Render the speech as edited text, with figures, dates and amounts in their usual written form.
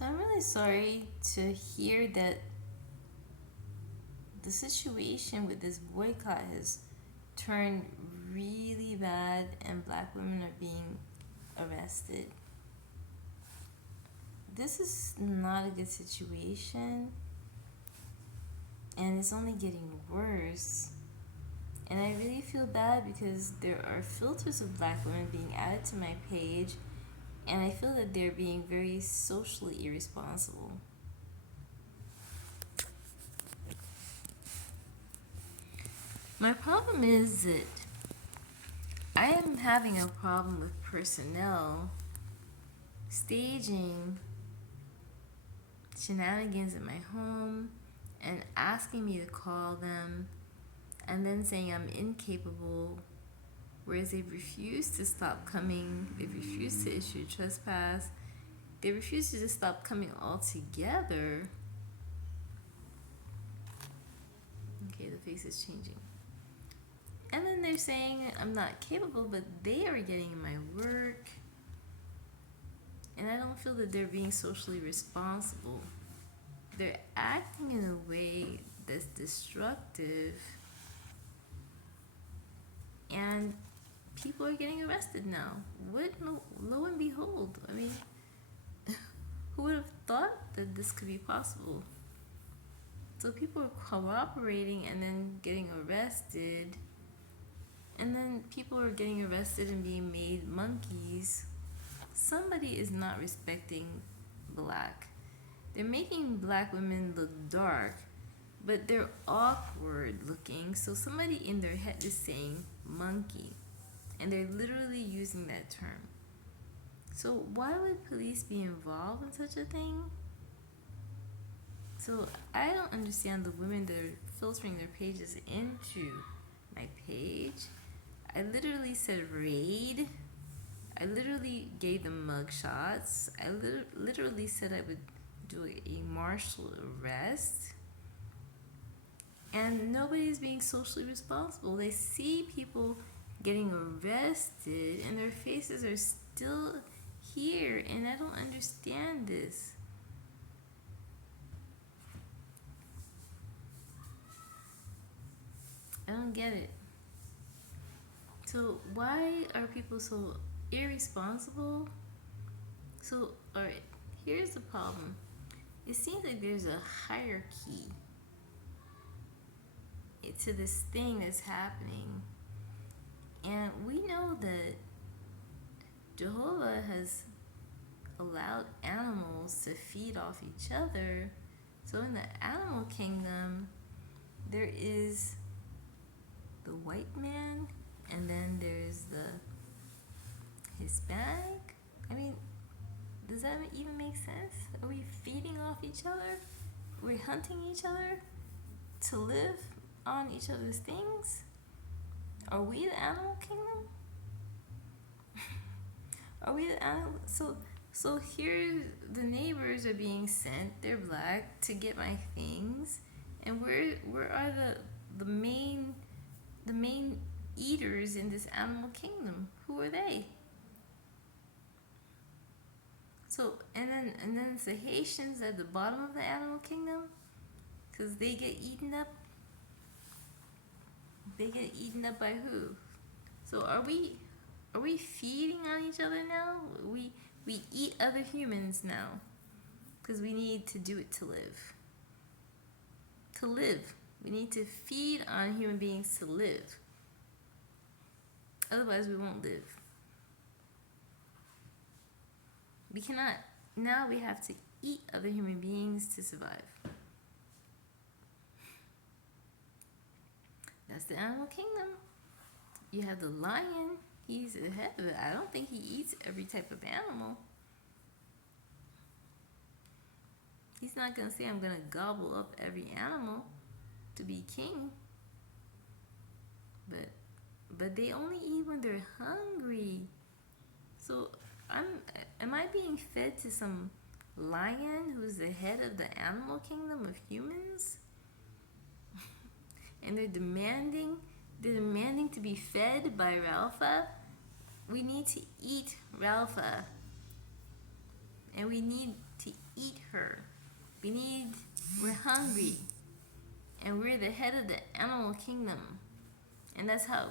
So I'm really sorry to hear that the situation with this boycott has turned really bad and black women are being arrested. This is not a good situation and it's only getting worse. And I really feel bad because there are filters of black women being added to my page, and I feel that they're being very socially irresponsible. My problem is that I am having a problem with personnel staging shenanigans in my home and asking me to call them and then saying I'm incapable, whereas they refuse to stop coming, they refuse to issue trespass, they refuse to just stop coming altogether. Okay, the face is changing. And then they're saying I'm not capable, but they are getting in my work. And I don't feel that they're being socially responsible. They're acting in a way that's destructive. And people are getting arrested now. What? No, lo and behold. I mean, who would have thought that this could be possible? So people are cooperating and then getting arrested. And then people are getting arrested and being made monkeys. Somebody is not respecting black. They're making black women look dark, but they're awkward looking. So somebody in their head is saying monkey, and they're literally using that term. So why would police be involved in such a thing? So I don't understand the women that are filtering their pages into my page. I literally said raid. I literally gave them mug shots. I literally said I would do a martial arrest. And nobody's being socially responsible. They see people getting arrested and their faces are still here, and I don't understand this. I don't get it. So why are people so irresponsible? So, alright, here's the problem. It seems like there's a hierarchy to this thing that's happening. And we know that Jehovah has allowed animals to feed off each other. So in the animal kingdom, there is the white man, and then there's the Hispanic. I mean, does that even make sense? Are we feeding off each other? Are we hunting each other to live on each other's things? Are we the animal kingdom? Are we the animal? So here the neighbors are being sent. They're black to get my things, and where are the main eaters in this animal kingdom? Who are they? So and then it's the Haitians at the bottom of the animal kingdom, because they get eaten up. They get eaten up by who? So are we feeding on each other now? We eat other humans now because we need to do it to live. To live, we need to feed on human beings to live. Otherwise, we won't live. We cannot. Now we have to eat other human beings to survive. That's the animal kingdom. You have the lion. He's the head of it. I don't think he eats every type of animal. He's not going to say, I'm going to gobble up every animal to be king. But they only eat when they're hungry. So am I being fed to some lion who's the head of the animal kingdom of humans? And they're demanding to be fed by Ralpha. We need to eat Ralpha. And we need to eat her. We're hungry. And we're the head of the animal kingdom. And that's how